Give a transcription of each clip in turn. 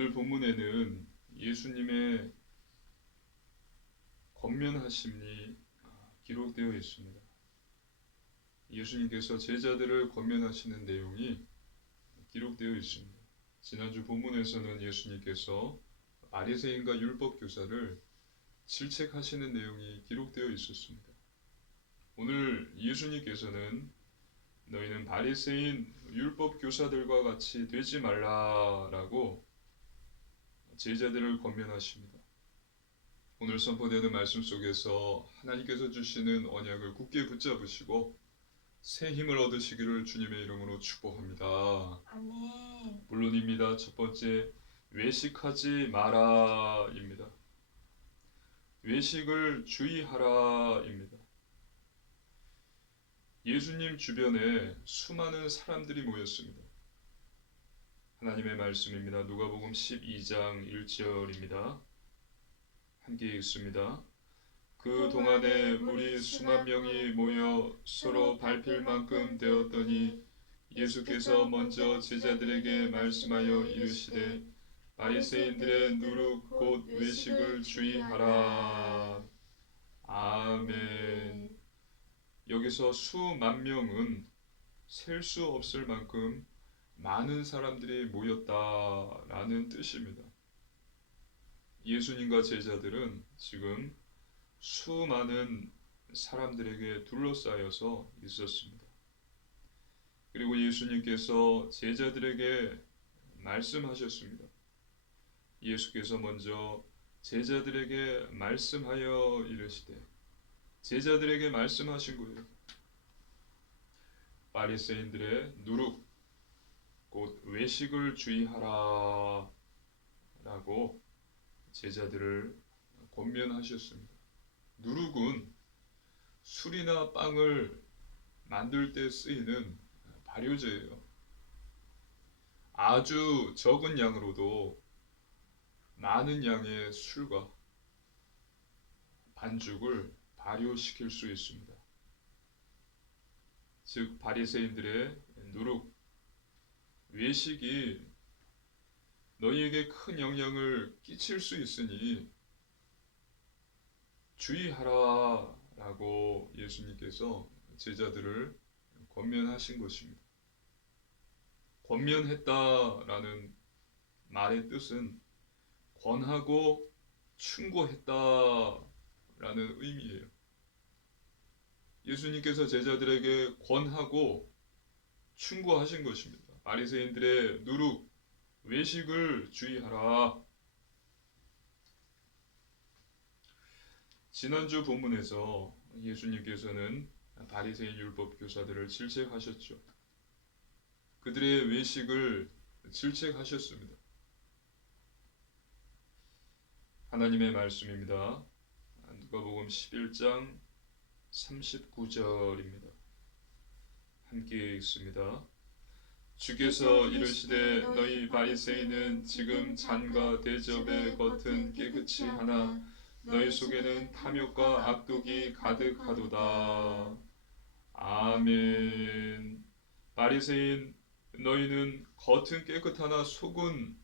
오늘 본문에는 예수님의 권면하심이 기록되어 있습니다. 예수님께서 제자들을 권면하시는 내용이 기록되어 있습니다. 지난주 본문에서는 예수님께서 바리새인과 율법교사를 질책하시는 내용이 기록되어 있었습니다. 오늘 예수님께서는 너희는 바리새인 율법교사들과 같이 되지 말라라고 제자들을 권면하십니다. 오늘 선포되는 말씀 속에서 하나님께서 주시는 언약을 굳게 붙잡으시고 새 힘을 얻으시기를 주님의 이름으로 축복합니다. 아멘. 본론입니다. 첫 번째, 외식하지 마라입니다. 외식을 주의하라입니다. 예수님 주변에 수많은 사람들이 모였습니다. 하나님의 말씀입니다. 누가복음 12장 1절입니다. 함께 읽습니다. 그 동안에 무리 수만 명이 모여 서로 밟힐 만큼 되었더니 예수께서 먼저 제자들에게 말씀하여 이르시되 바리새인들의 누룩 곧 외식을 주의하라. 아멘. 여기서 수만 명은 셀 수 없을 만큼 많은 사람들이 모였다라는 뜻입니다. 예수님과 제자들은 지금 수많은 사람들에게 둘러싸여서 있었습니다. 그리고 예수님께서 제자들에게 말씀하셨습니다. 예수께서 먼저 제자들에게 말씀하여 이르시되 제자들에게 말씀하신 거예요. 바리새인들의 누룩 곧 외식을 주의하라 라고 제자들을 권면하셨습니다. 누룩은 술이나 빵을 만들 때 쓰이는 발효제예요. 아주 적은 양으로도 많은 양의 술과 반죽을 발효시킬 수 있습니다. 즉 바리새인들의 누룩, 외식이 너희에게 큰 영향을 끼칠 수 있으니 주의하라 라고 예수님께서 제자들을 권면하신 것입니다. 권면했다라는 말의 뜻은 권하고 충고했다라는 의미예요. 예수님께서 제자들에게 권하고 충고하신 것입니다. 바리새인들의 누룩, 외식을 주의하라. 지난주 본문에서 예수님께서는 바리새인 율법 교사들을 질책하셨죠. 그들의 외식을 질책하셨습니다. 하나님의 말씀입니다. 누가복음 11장 39절입니다. 함께 읽습니다. 주께서 이르시되 너희 바리새인은 지금 잔과 대접의 겉은 깨끗이 하나 너희 속에는 탐욕과 악독이 가득하도다. 아멘. 바리새인 너희는 겉은 깨끗하나 속은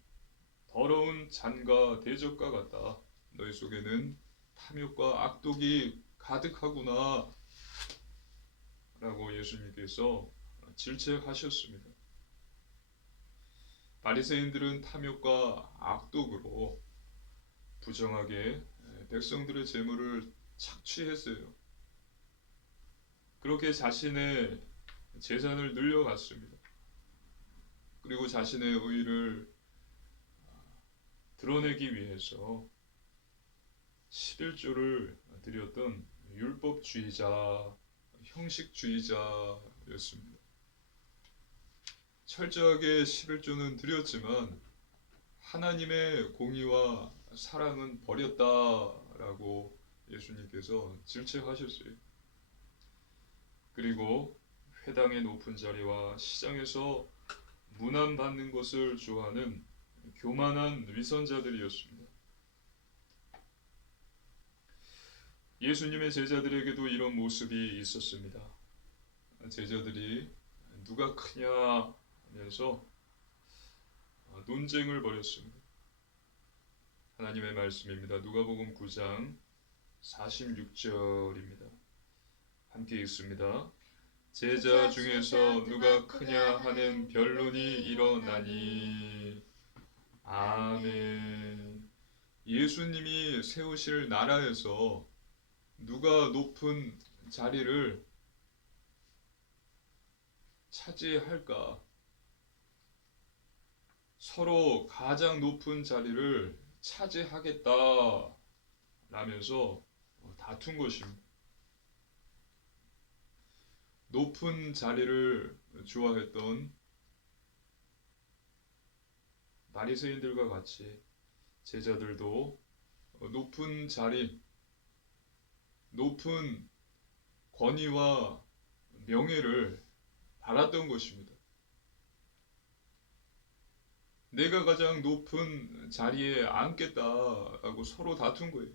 더러운 잔과 대접과 같다. 너희 속에는 탐욕과 악독이 가득하구나 라고 예수님께서 질책하셨습니다. 바리새인들은 탐욕과 악독으로 부정하게 백성들의 재물을 착취했어요. 그렇게 자신의 재산을 늘려갔습니다. 그리고 자신의 의를 드러내기 위해서 11조를 드렸던 율법주의자, 형식주의자였습니다. 철저하게 11조는 드렸지만 하나님의 공의와 사랑은 버렸다라고 예수님께서 질책하셨어요. 그리고 회당의 높은 자리와 시장에서 문안받는 것을 좋아하는 교만한 위선자들이었습니다. 예수님의 제자들에게도 이런 모습이 있었습니다. 제자들이 누가 크냐 하면서 논쟁을 벌였습니다. 하나님의 말씀입니다. 누가복음 9장 46절입니다. 함께 읽습니다. 제자 중에서 누가 크냐 하는 변론이 일어나니. 아멘. 예수님이 세우실 나라에서 누가 높은 자리를 차지할까? 서로 가장 높은 자리를 차지하겠다 라면서 다툰 것입니다. 높은 자리를 좋아했던 바리새인들과 같이 제자들도 높은 자리, 높은 권위와 명예를 바랐던 것입니다. 내가 가장 높은 자리에 앉겠다라고 서로 다툰 거예요.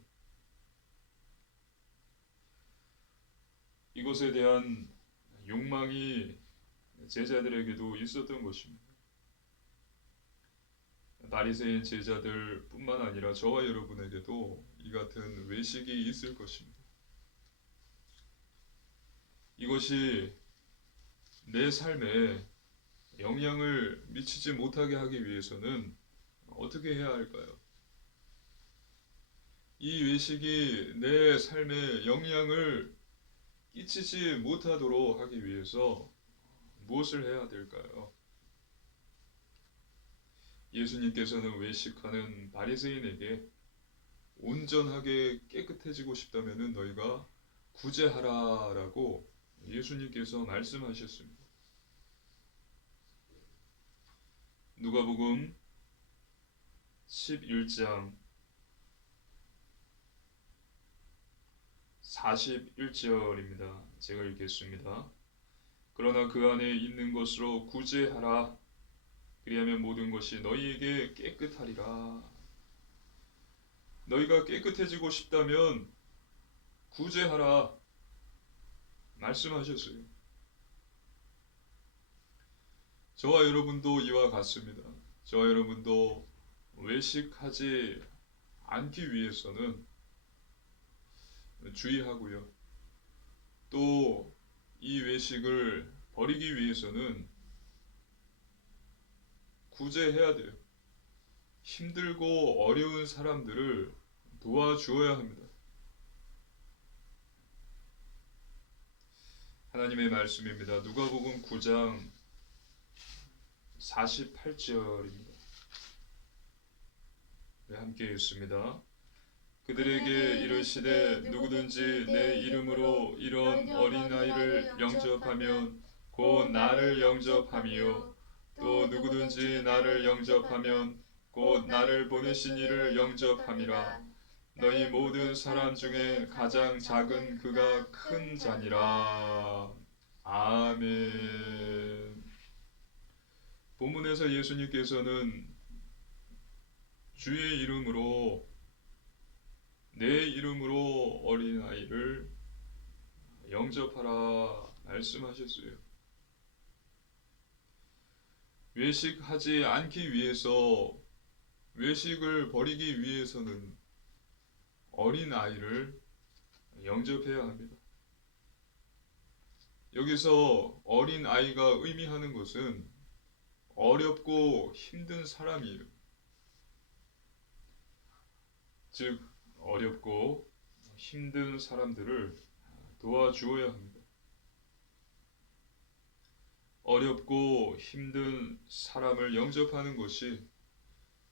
이것에 대한 욕망이 제자들에게도 있었던 것입니다. 바리새인 제자들뿐만 아니라 저와 여러분에게도 이 같은 외식이 있을 것입니다. 이것이 내 삶에 영향을 미치지 못하게 하기 위해서는 어떻게 해야 할까요? 이 외식이 내 삶에 영향을 끼치지 못하도록 하기 위해서 무엇을 해야 될까요? 예수님께서는 외식하는 바리새인에게 온전하게 깨끗해지고 싶다면 너희가 구제하라라고 예수님께서 말씀하셨습니다. 누가복음 11장 41절입니다. 제가 읽겠습니다. 그러나 그 안에 있는 것으로 구제하라. 그리하면 모든 것이 너희에게 깨끗하리라. 너희가 깨끗해지고 싶다면 구제하라 말씀하셨어요. 저와 여러분도 이와 같습니다. 저와 여러분도 외식하지 않기 위해서는 주의하고요. 또 이 외식을 버리기 위해서는 구제해야 돼요. 힘들고 어려운 사람들을 도와주어야 합니다. 하나님의 말씀입니다. 누가복음 9장 48절입니다. 네, 함께 읽습니다. 그들에게 이르시되 누구든지 내 이름으로 이런 어린아이를 영접하면 곧 나를 영접함이요 또 누구든지 나를 영접하면 곧 나를 보내신 이를 영접함이라. 너희 모든 사람 중에 가장 작은 그가 큰 자니라. 아멘. 본문에서 예수님께서는 주의 이름으로 내 이름으로 어린아이를 영접하라 말씀하셨어요. 외식하지 않기 위해서, 외식을 버리기 위해서는 어린아이를 영접해야 합니다. 여기서 어린아이가 의미하는 것은 어렵고 힘든 사람이에요. 즉 어렵고 힘든 사람들을 도와주어야 합니다. 어렵고 힘든 사람을 영접하는 것이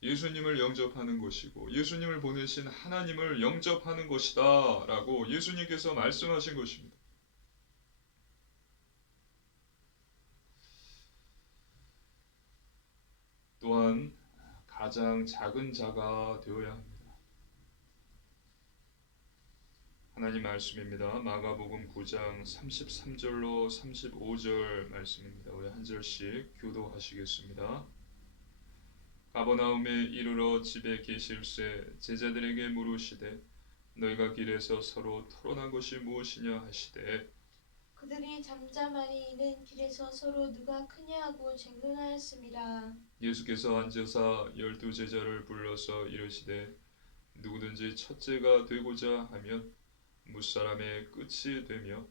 예수님을 영접하는 것이고 예수님을 보내신 하나님을 영접하는 것이다 라고 예수님께서 말씀하신 것입니다. 또한 가장 작은 자가 되어야 합니다. 하나님 말씀입니다. 마가복음 9장 33절로 35절 말씀입니다. 우리 한 절씩 교도하시겠습니다. 가버나움에 이르러 집에 계실새 제자들에게 물으시되 너희가 길에서 서로 토론한 것이 무엇이냐 하시되 그들이 잠잠하니 이는 길에서 서로 누가 크냐 하고 쟁론하였음이라. 예수께서 앉으사 12 제자를 불러서 이르시되 누구든지 첫째가 되고자 하면 무사람의 끝이 되며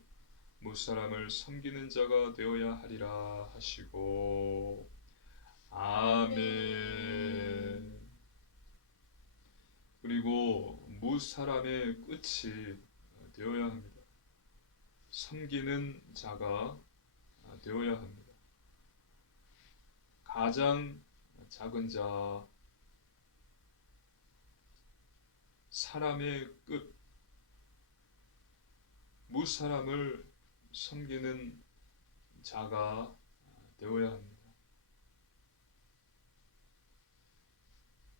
무사람을 섬기는 자가 되어야 하리라 하시고 아멘. 그리고 무사람의 끝이 되어야 합니다. 섬기는 자가 되어야 합니다. 가장 작은 자, 사람의 끝, 무사람을 섬기는 자가 되어야 합니다.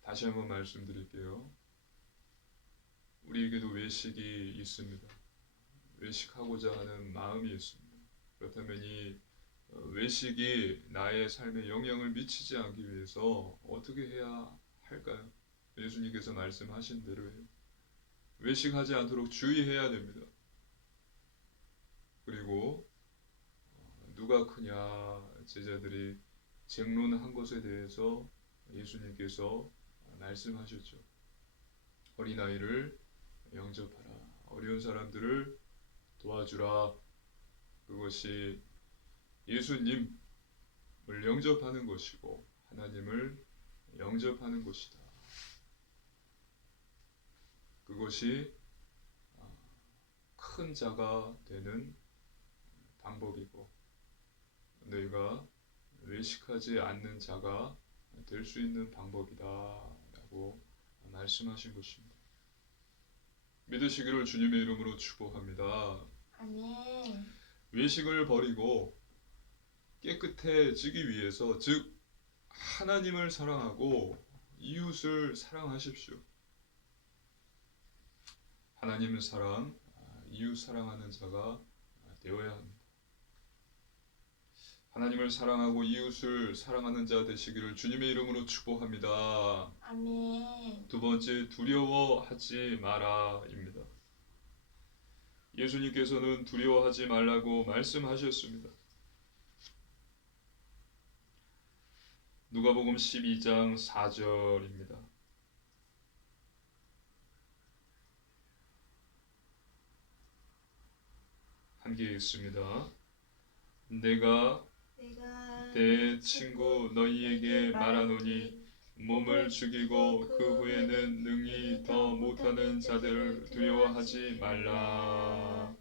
다시 한번 말씀드릴게요. 우리에게도 외식이 있습니다. 외식하고자 하는 마음이 있습니다. 그렇다면 이 외식이 나의 삶에 영향을 미치지 않기 위해서 어떻게 해야 할까요? 예수님께서 말씀하신 대로요. 외식하지 않도록 주의해야 됩니다. 그리고 누가 크냐 제자들이 쟁론한 것에 대해서 예수님께서 말씀하셨죠. 어린아이를 영접하라. 어려운 사람들을 도와주라. 그것이 예수님을 영접하는 것이고 하나님을 영접하는 것이다. 그것이 큰 자가 되는 방법이고 너희가 외식하지 않는 자가 될 수 있는 방법이다 라고 말씀하신 것입니다. 믿으시기를 주님의 이름으로 축복합니다. 아멘. 외식을 버리고 깨끗해지기 위해서 즉 하나님을 사랑하고 이웃을 사랑하십시오. 하나님을 사랑, 이웃 사랑하는 자가 되어야 합니다. 하나님을 사랑하고 이웃을 사랑하는 자 되시기를 주님의 이름으로 축복합니다. 아멘. 두 번째, 두려워하지 마라입니다. 예수님께서는 두려워하지 말라고 말씀하셨습니다. 누가복음 12장 4절입니다. 함께 읽습니다. 내가 내 친구 너희에게 말하노니 몸을 죽이고 그 후에는 능히 더 못하는 자들을 두려워하지 말라.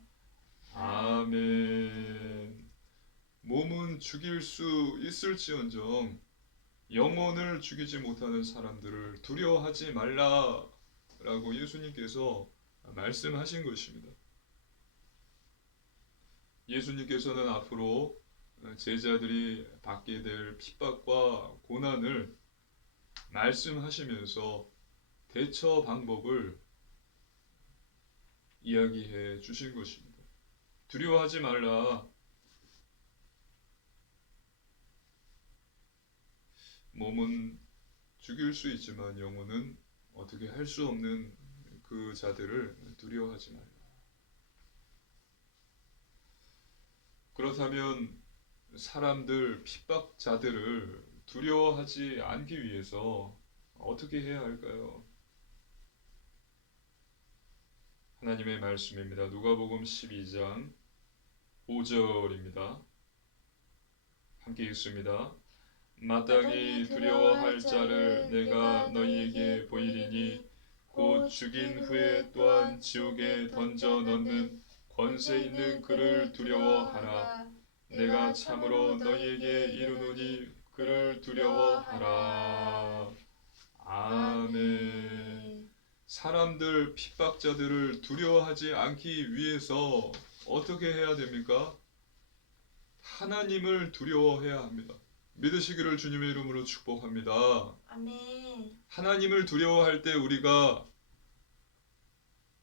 아멘. 몸은 죽일 수 있을지언정 영혼을 죽이지 못하는 사람들을 두려워하지 말라라고 예수님께서 말씀하신 것입니다. 예수님께서는 앞으로 제자들이 받게 될 핍박과 고난을 말씀하시면서 대처 방법을 이야기해 주신 것입니다. 두려워하지 말라. 몸은 죽일 수 있지만 영혼은 어떻게 할 수 없는 그 자들을 두려워하지 말라. 그렇다면 사람들, 핍박자들을 두려워하지 않기 위해서 어떻게 해야 할까요? 하나님의 말씀입니다. 누가복음 12장 5절입니다. 함께 읽습니다. 마땅히 두려워할 자를 내가 너희에게 보이리니 곧 죽인 후에 또한 지옥에 던져 넣는 권세 있는 그를 두려워하라. 내가 참으로 너희에게 이르노니 그를 두려워하라. 아멘. 사람들, 핍박자들을 두려워하지 않기 위해서 어떻게 해야 됩니까? 하나님을 두려워해야 합니다. 믿으시기를 주님의 이름으로 축복합니다. 아멘. 하나님을 두려워할 때 우리가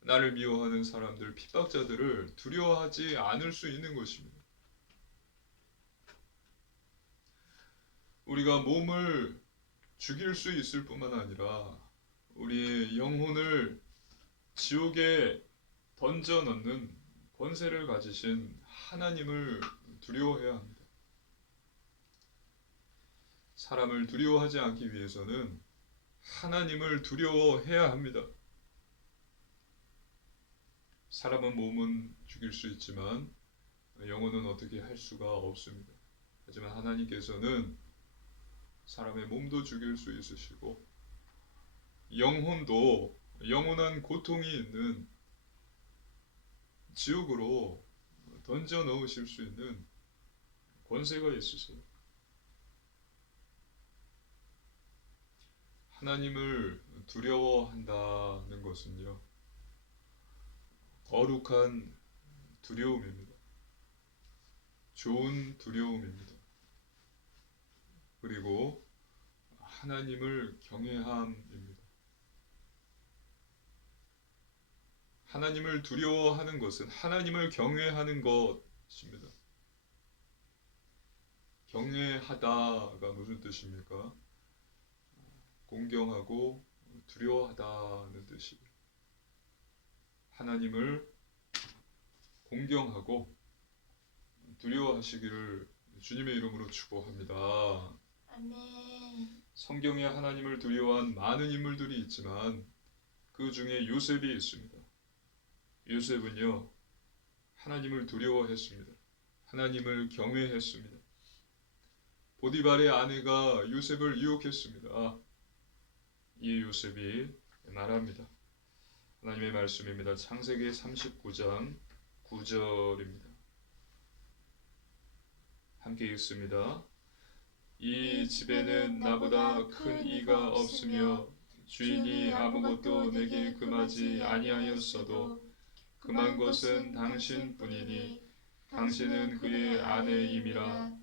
나를 미워하는 사람들, 핍박자들을 두려워하지 않을 수 있는 것입니다. 우리가 몸을 죽일 수 있을 뿐만 아니라 우리의 영혼을 지옥에 던져 넣는 권세를 가지신 하나님을 두려워해야 합니다. 사람을 두려워하지 않기 위해서는 하나님을 두려워해야 합니다. 사람은 몸은 죽일 수 있지만 영혼은 어떻게 할 수가 없습니다. 하지만 하나님께서는 사람의 몸도 죽일 수 있으시고 영혼도 영원한 고통이 있는 지옥으로 던져 넣으실 수 있는 권세가 있으세요. 하나님을 두려워한다는 것은요, 거룩한 두려움입니다. 좋은 두려움입니다. 그리고 하나님을 경외함입니다. 하나님을 두려워하는 것은 하나님을 경외하는 것입니다. 경외하다가 무슨 뜻입니까? 공경하고 두려워하다는 뜻이에요. 하나님을 공경하고 두려워하시기를 주님의 이름으로 축복합니다. 아멘. 성경에 하나님을 두려워한 많은 인물들이 있지만 그 중에 요셉이 있습니다. 요셉은요, 하나님을 두려워했습니다. 하나님을 경외했습니다. 보디발의 아내가 요셉을 유혹했습니다. 이 요셉이 말합니다. 하나님의 말씀입니다. 창세기 39장 9절입니다. 함께 읽습니다. 이 집에는 나보다 큰 이가 없으며 주인이 아무것도 내게 금하지 아니하였어도 금한 것은 당신뿐이니 당신은 그의 아내임이라.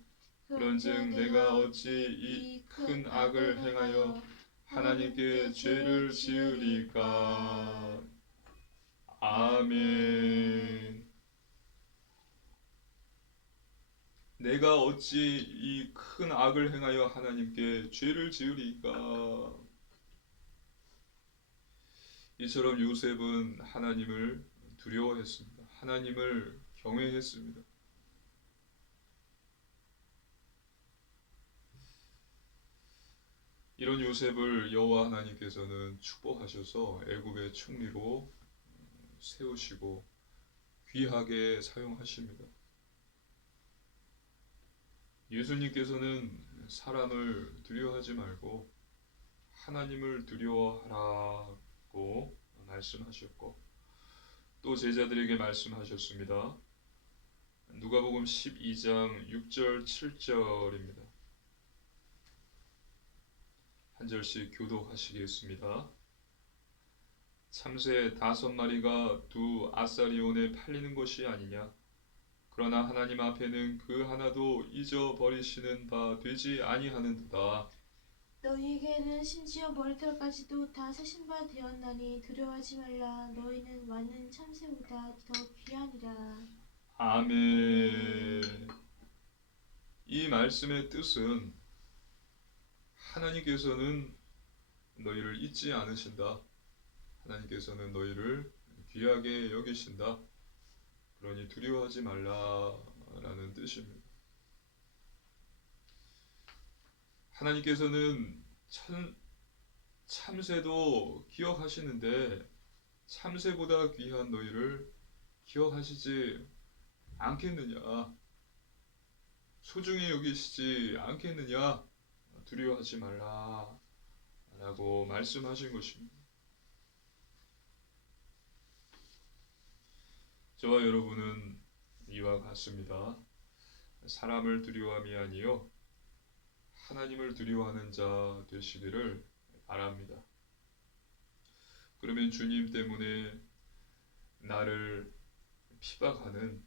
그런즉 내가 어찌 이 큰 악을 행하여 하나님께 죄를 지으리까. 아멘. 내가 어찌 이 큰 악을 행하여 하나님께 죄를 지으리까. 이처럼 요셉은 하나님을 두려워했습니다. 하나님을 경외했습니다. 이런 요셉을 여호와 하나님께서는 축복하셔서 애굽의 총리로 세우시고 귀하게 사용하십니다. 예수님께서는 사람을 두려워하지 말고 하나님을 두려워하라고 말씀하셨고 또 제자들에게 말씀하셨습니다. 누가복음 12장 6절 7절입니다. 한 절씩 교독하시겠습니다. 참새 5마리가 두 아사리온에 팔리는 것이 아니냐? 그러나 하나님 앞에는 그 하나도 잊어버리시는 바 되지 아니하는도다. 너희에게는 심지어 머리털까지도 다 세신 바 되었나니 두려워하지 말라. 너희는 많은 참새보다 더 귀하니라. 아멘. 이 말씀의 뜻은 하나님께서는 너희를 잊지 않으신다. 하나님께서는 너희를 귀하게 여기신다. 그러니 두려워하지 말라라는 뜻입니다. 하나님께서는 참새도 기억하시는데 참새보다 귀한 너희를 기억하시지 않겠느냐? 소중히 여기시지 않겠느냐? 두려워하지 말라 라고 말씀하신 것입니다. 저와 여러분은 이와 같습니다. 사람을 두려워함이 아니요 하나님을 두려워하는 자 되시기를 바랍니다. 그러면 주님 때문에 나를 피박하는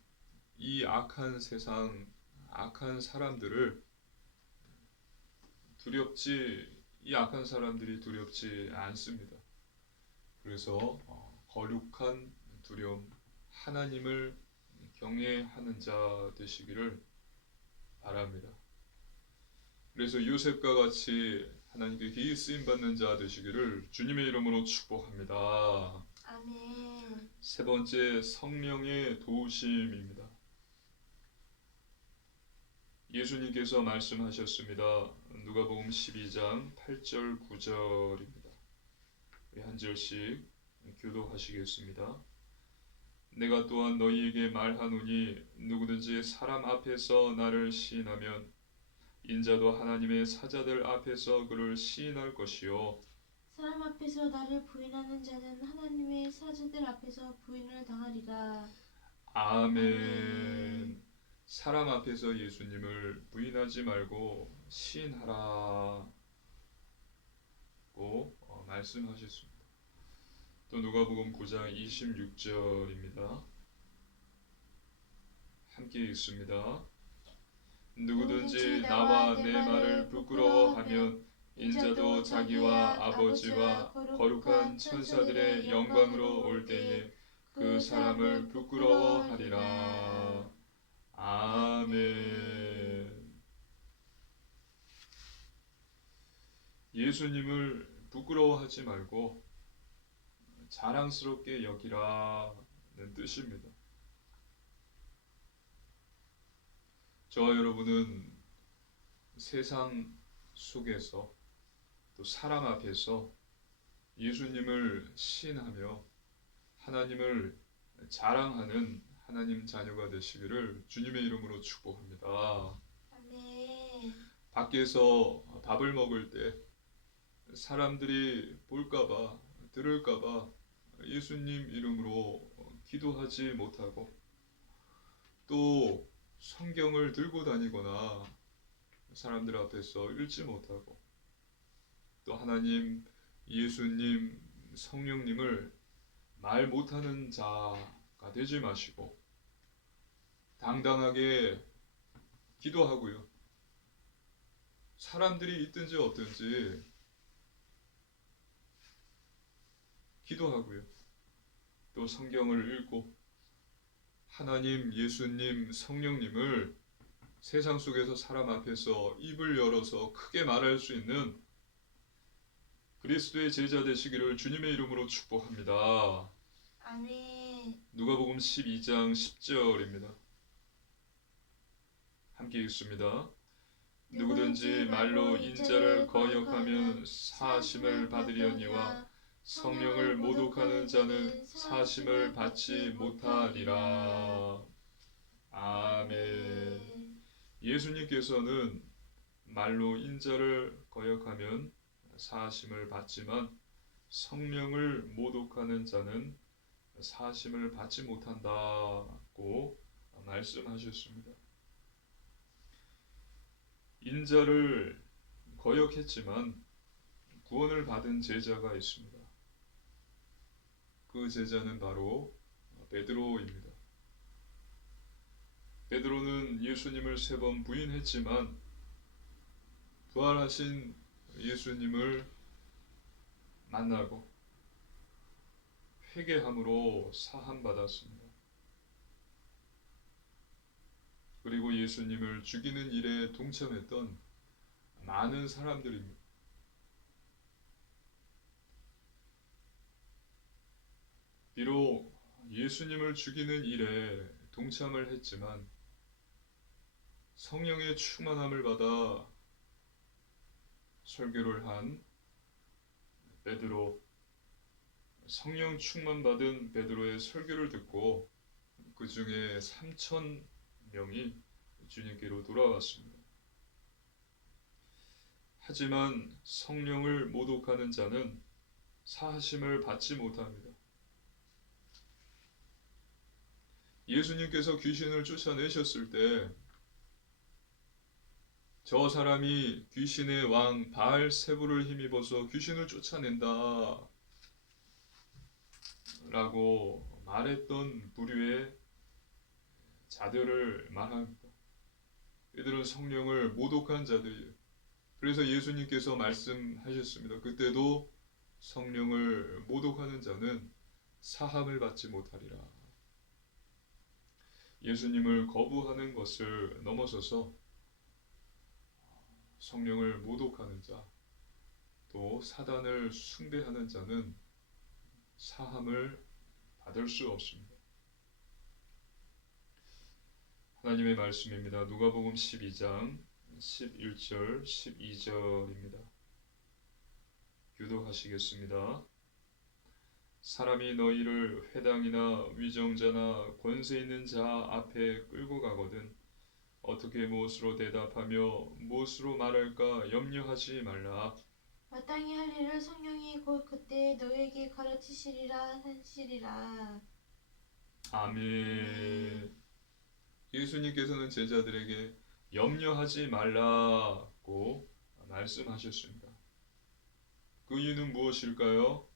이 악한 세상, 악한 사람들을 이 악한 사람들이 두렵지 않습니다. 그래서 거룩한 두려움, 하나님을 경외하는 자 되시기를 바랍니다. 그래서 요셉과 같이 하나님께 기이 쓰임 받는 자 되시기를 주님의 이름으로 축복합니다. 아멘. 세 번째, 성령의 도우심입니다. 예수님께서 말씀하셨습니다. 누가복음 12장 8절 9절입니다. 우리 한 절씩 교독하시겠습니다. 내가 또한 너희에게 말하노니 누구든지 사람 앞에서 나를 시인하면 인자도 하나님의 사자들 앞에서 그를 시인할 것이요 사람 앞에서 나를 부인하는 자는 하나님의 사자들 앞에서 부인을 당하리라. 아멘. 사람 앞에서 예수님을 부인하지 말고 시인하라고 말씀하셨습니다. 또 누가복음 9장 26절입니다. 함께 읽습니다. 누구든지 나와 내 말을 부끄러워하면 인자도 자기와 아버지와 거룩한 천사들의 영광으로 올 때에 그 사람을 부끄러워하리라. 아멘. 예수님을 부끄러워하지 말고 자랑스럽게 여기라는 뜻입니다. 저와 여러분은 세상 속에서 또 사람 앞에서 예수님을 시인하며 하나님을 자랑하는 하나님 자녀가 되시기를 주님의 이름으로 축복합니다. 아멘. 밖에서 밥을 먹을 때 사람들이 볼까봐 들을까봐 예수님 이름으로 기도하지 못하고 또 성경을 들고 다니거나 사람들 앞에서 읽지 못하고 또 하나님, 예수님, 성령님을 말 못하는 자가 되지 마시고 당당하게 기도하고요. 사람들이 있든지 없든지 기도하고요. 또 성경을 읽고 하나님, 예수님, 성령님을 세상 속에서 사람 앞에서 입을 열어서 크게 말할 수 있는 그리스도의 제자 되시기를 주님의 이름으로 축복합니다. 아멘. 누가복음 12장 10절입니다. 함께 읽습니다. 누구든지 말로 인자를 거역하면 사하심을 받으려니와 성령을 모독하는 자는 사하심을 받지 못하리라. 아멘. 예수님께서는 말로 인자를 거역하면 사하심을 받지만 성령을 모독하는 자는 사하심을 받지 못한다고 말씀하셨습니다. 인자를 거역했지만 구원을 받은 제자가 있습니다. 그 제자는 바로 베드로입니다. 베드로는 예수님을 3번 부인했지만 부활하신 예수님을 만나고 회개함으로 사함받았습니다. 그리고 예수님을 죽이는 일에 동참했던 많은 사람들입니다. 비록 예수님을 죽이는 일에 동참을 했지만 성령의 충만함을 받아 설교를 한 베드로, 성령 충만 받은 베드로의 설교를 듣고 그 중에 3,000명이 주님께로 돌아왔습니다. 하지만 성령을 모독하는 자는 사하심을 받지 못합니다. 예수님께서 귀신을 쫓아내셨을 때 저 사람이 귀신의 왕 바알세불을 힘입어서 귀신을 쫓아낸다 라고 말했던 부류의 자들을 말합니다. 이들은 성령을 모독한 자들이에요. 그래서 예수님께서 말씀하셨습니다. 그때도 성령을 모독하는 자는 사함을 받지 못하리라. 예수님을 거부하는 것을 넘어서서 성령을 모독하는 자, 또 사단을 숭배하는 자는 사함을 받을 수 없습니다. 하나님의 말씀입니다. 누가복음 12장 11절 12절입니다. 교도하시겠습니다. 사람이 너희를 회당이나 위정자나 권세 있는 자 앞에 끌고 가거든 어떻게 무엇으로 대답하며 무엇으로 말할까 염려하지 말라. 마땅히 할 일을 성령이 곧 그때 너에게 가르치시리라 하시리라. 아멘. 예수님께서는 제자들에게 염려하지 말라고 말씀하셨습니다. 그 이유는 무엇일까요?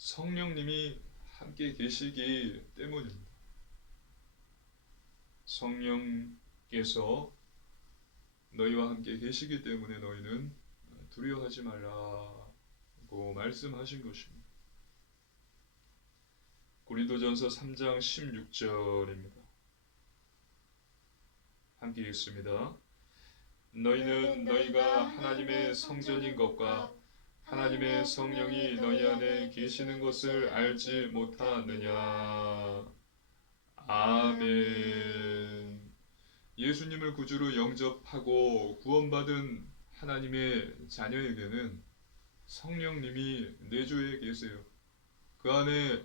성령님이 함께 계시기 때문입니다. 성령께서 너희와 함께 계시기 때문에 너희는 두려워하지 말라고 말씀하신 것입니다. 고린도전서 3장 16절입니다. 함께 읽습니다. 너희는 너희가 하나님의 성전인 것과 하나님의 성령이 너희 안에 계시는 것을 알지 못하느냐. 아멘. 예수님을 구주로 영접하고 구원받은 하나님의 자녀에게는 성령님이 내주에 계세요. 그 안에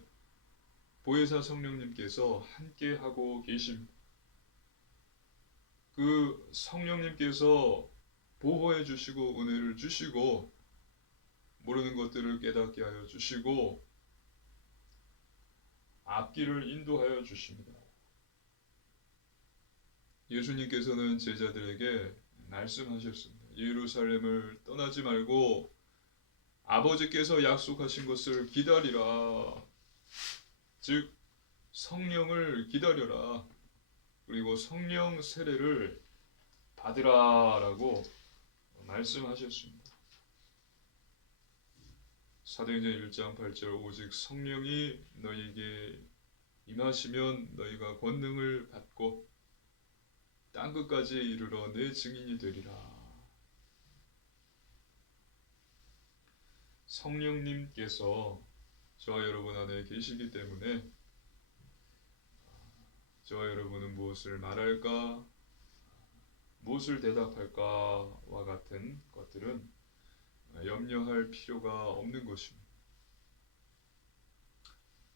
보혜사 성령님께서 함께하고 계십니다. 그 성령님께서 보호해 주시고 은혜를 주시고 모르는 것들을 깨닫게 하여 주시고 앞길을 인도하여 주십니다. 예수님께서는 제자들에게 말씀하셨습니다. 예루살렘을 떠나지 말고 아버지께서 약속하신 것을 기다리라. 즉 성령을 기다려라. 그리고 성령 세례를 받으라라고 말씀하셨습니다. 사도행전 1장 8절 오직 성령이 너희에게 임하시면 너희가 권능을 받고 땅끝까지 이르러 내 증인이 되리라. 성령님께서 저와 여러분 안에 계시기 때문에 저와 여러분은 무엇을 말할까, 무엇을 대답할까와 같은 것들은 염려할 필요가 없는 것입니다.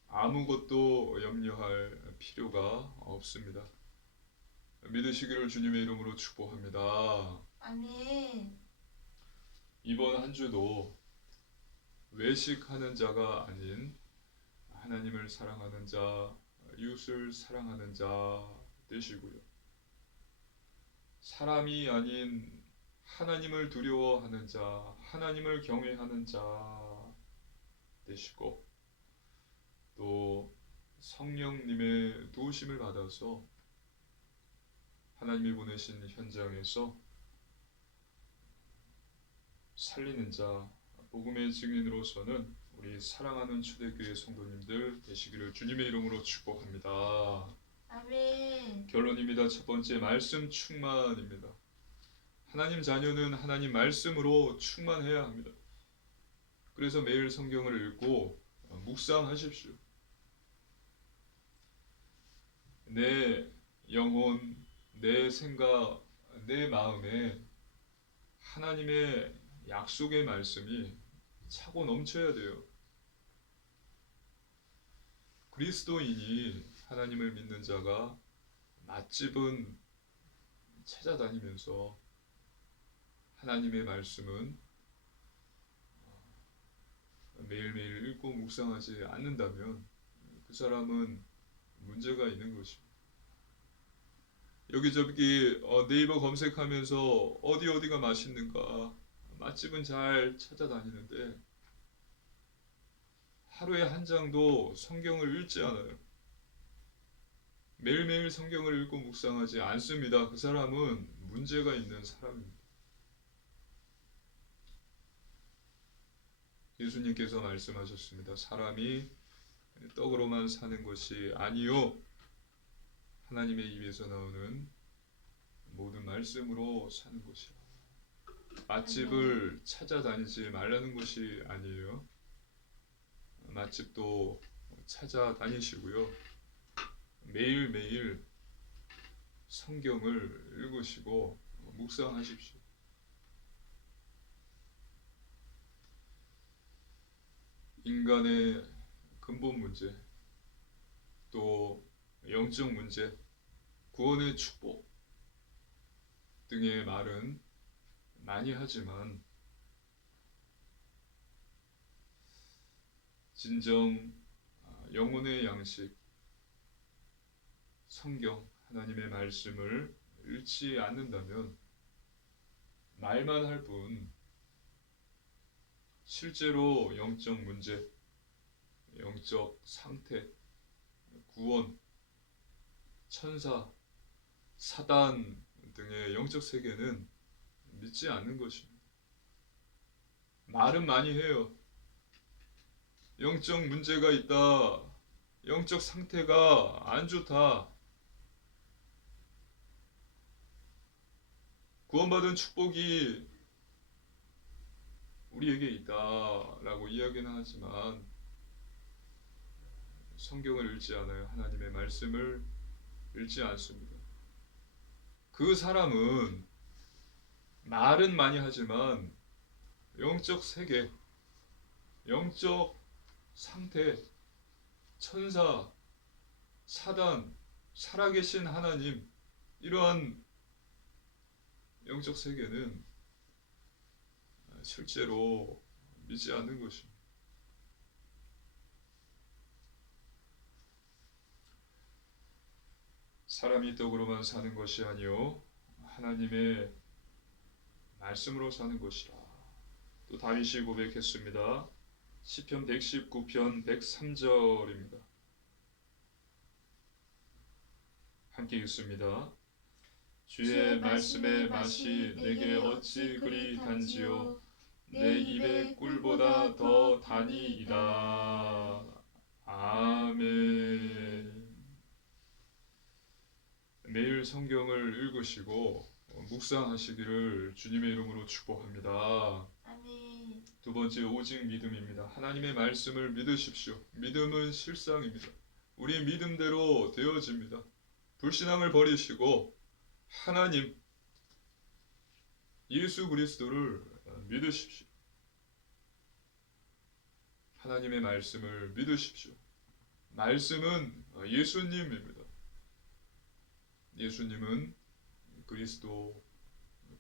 아무것도 염려할 필요가 없습니다. 믿으시기를 주님의 이름으로 축복합니다. 아멘. 이번 한 주도 외식하는 자가 아닌 하나님을 사랑하는 자, 이웃을 사랑하는 자 되시고요. 사람이 아닌 하나님을 두려워하는 자, 하나님을 경외하는 자 되시고 또 성령님의 도우심을 받아서 하나님이 보내신 현장에서 살리는 자, 복음의 증인으로서는 우리 사랑하는 초대교회 성도님들 되시기를 주님의 이름으로 축복합니다. 아멘. 결론입니다. 첫 번째, 말씀 충만입니다. 하나님 자녀는 하나님 말씀으로 충만해야 합니다. 그래서 매일 성경을 읽고 묵상하십시오. 내 영혼, 내 생각, 내 마음에 하나님의 약속의 말씀이 차고 넘쳐야 돼요. 그리스도인이 하나님을 믿는 자가 맛집은 찾아다니면서 하나님의 말씀은 매일매일 읽고 묵상하지 않는다면 그 사람은 문제가 있는 것입니다. 여기저기 네이버 검색하면서 어디가 맛있는가 맛집은 잘 찾아다니는데 하루에 한 장도 성경을 읽지 않아요. 매일매일 성경을 읽고 묵상하지 않습니다. 그 사람은 문제가 있는 사람입니다. 예수님께서 말씀하셨습니다. 사람이 떡으로만 사는 것이 아니요 하나님의 입에서 나오는 모든 말씀으로 사는 것이라. 맛집을 찾아다니지 말라는 것이 아니에요. 맛집도 찾아다니시고요. 매일매일 성경을 읽으시고 묵상하십시오. 인간의 근본 문제, 또 영적 문제, 구원의 축복 등의 말은 많이 하지만 진정 영혼의 양식, 성경, 하나님의 말씀을 읽지 않는다면 말만 할 뿐 실제로 영적 문제, 영적 상태, 구원, 천사, 사단 등의 영적 세계는 믿지 않는 것입니다. 말은 많이 해요. 영적 문제가 있다. 영적 상태가 안 좋다. 구원받은 축복이 우리에게 있다라고 이야기는 하지만 성경을 읽지 않아요. 하나님의 말씀을 읽지 않습니다. 그 사람은 말은 많이 하지만 영적 세계, 영적 상태, 천사, 사단, 살아계신 하나님, 이러한 영적 세계는 실제로 믿지 않는 것입니다. 사람이 떡으로만 사는 것이 아니요 하나님의 말씀으로 사는 것이라. 또 다윗이 고백했습니다. 시편 119편 103절입니다. 함께 읽습니다. 주의 말씀의 맛이 내게 어찌 그리 단지요 내 입의 꿀보다 더 다니이다. 아멘. 매일 성경을 읽으시고 묵상하시기를 주님의 이름으로 축복합니다. 아멘. 두 번째, 오직 믿음입니다. 하나님의 말씀을 믿으십시오. 믿음은 실상입니다. 우리 믿음대로 되어집니다. 불신앙을 버리시고 하나님, 예수 그리스도를 믿으십시오. 하나님의 말씀을 믿으십시오. 말씀은 예수님입니다. 예수님은 그리스도,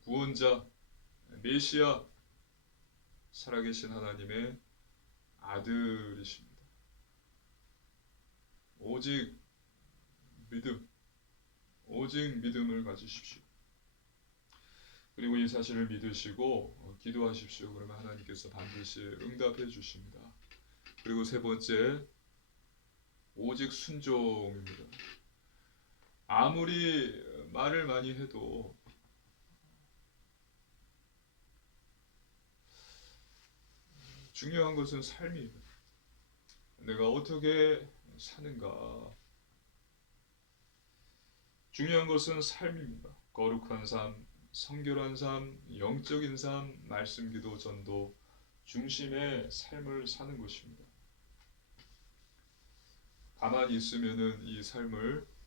구원자, 메시아, 살아계신 하나님의 아들이십니다. 오직 믿음, 오직 믿음을 가지십시오. 그리고 이 사실을 믿으시고 기도하십시오. 그러면 하나님께서 반드시 응답해 주십니다. 그리고 세 번째, 오직 순종입니다. 아무리 말을 많이 해도 중요한 것은 삶입니다. 내가 어떻게 사는가. 중요한 것은 삶입니다. 거룩한 삶, 성결한 삶, 영적인 삶, 말씀, 기도, 전도 중심의 삶을 사는 것입니다. 가만히 있으면은 이 삶을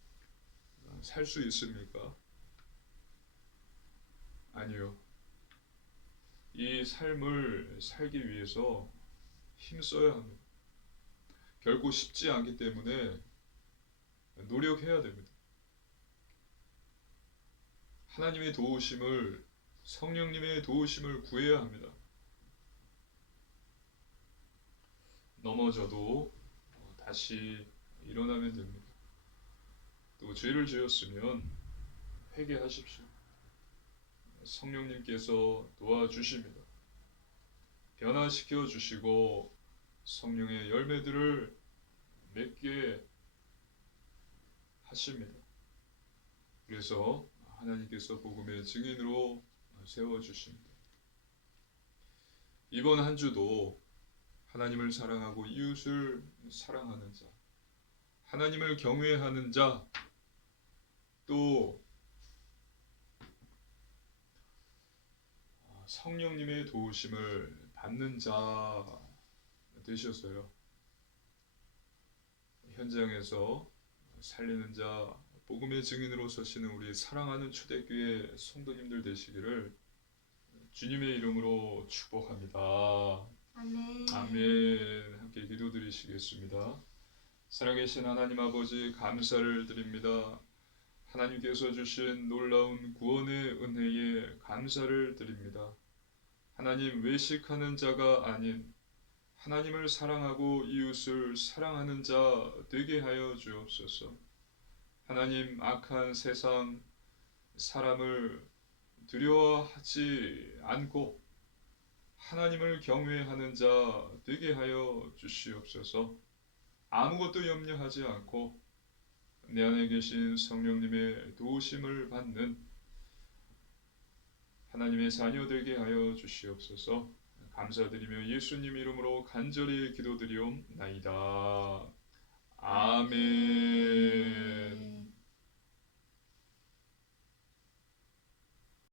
살 수 있습니까? 아니요. 이 삶을 살기 위해서 힘써야 합니다. 결코 쉽지 않기 때문에 노력해야 됩니다. 하나님의 도우심을, 성령님의 도우심을 구해야 합니다. 넘어져도 다시 일어나면 됩니다. 또 죄를 지었으면 회개하십시오. 성령님께서 도와주십니다. 변화시켜 주시고 성령의 열매들을 맺게 하십니다. 그래서 하나님께서 복음의 증인으로 세워주십니다. 이번 한 주도 하나님을 사랑하고 이웃을 사랑하는 자, 하나님을 경외하는 자, 또 성령님의 도우심을 받는 자 되셨어요. 현장에서 살리는 자, 복음의 증인으로 서시는 우리 사랑하는 초대교회 성도님들 되시기를 주님의 이름으로 축복합니다. 아멘. 아멘. 함께 기도드리시겠습니다. 살아계신 하나님 아버지 감사를 드립니다. 하나님께서 주신 놀라운 구원의 은혜에 감사를 드립니다. 하나님 외식하는 자가 아닌 하나님을 사랑하고 이웃을 사랑하는 자 되게 하여 주옵소서. 하나님 악한 세상 사람을 두려워하지 않고 하나님을 경외하는 자 되게 하여 주시옵소서. 아무것도 염려하지 않고 내 안에 계신 성령님의 도우심을 받는 하나님의 자녀 되게 하여 주시옵소서. 감사드리며 예수님 이름으로 간절히 기도드리옵나이다. 아멘.